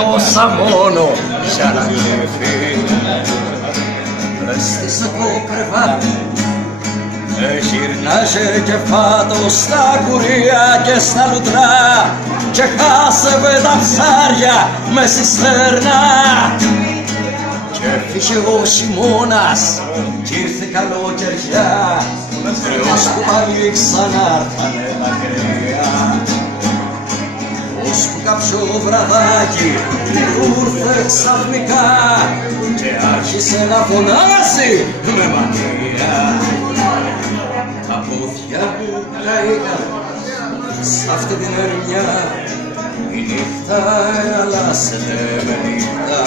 νιώσα μόνο σαν αγγλίφη. Μες στις εγώ κρεβάτι γυρνάζε κεφάτο στα κουρία και στα λουτρά και χάσευε τα ψάρια μες στη στέρνα. Και φύγε ο χειμώνας κι ήρθε καλοκαιριά ώσπου πάλι ξανάρθανε τα κρύα. Ώσπου κάποιο βραδάκι ήρθε ξαφνικά και άρχισε να φωνάζει με μανία. Τα πόδια μου καήκαν σ' αυτή την ερημιά. Η νύχτα εναλλάσσεται με νύχτα.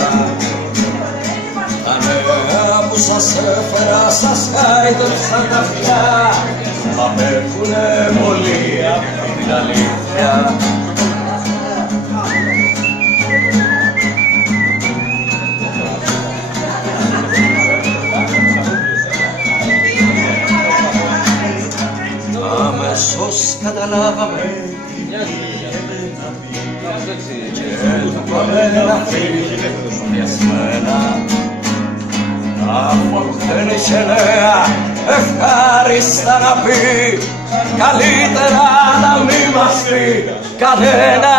Τα νέα που σας έφερα σας χάιδεψαν τα αυτιά. Απέχουνε πολύ από την αλήθεια. Αμέσως καταλάβαμε και το πάμε να φύγει βιασμένα. Αφού δεν είχε νέα ευχάριστα να πει, καλύτερα να μη μας πει κανένα.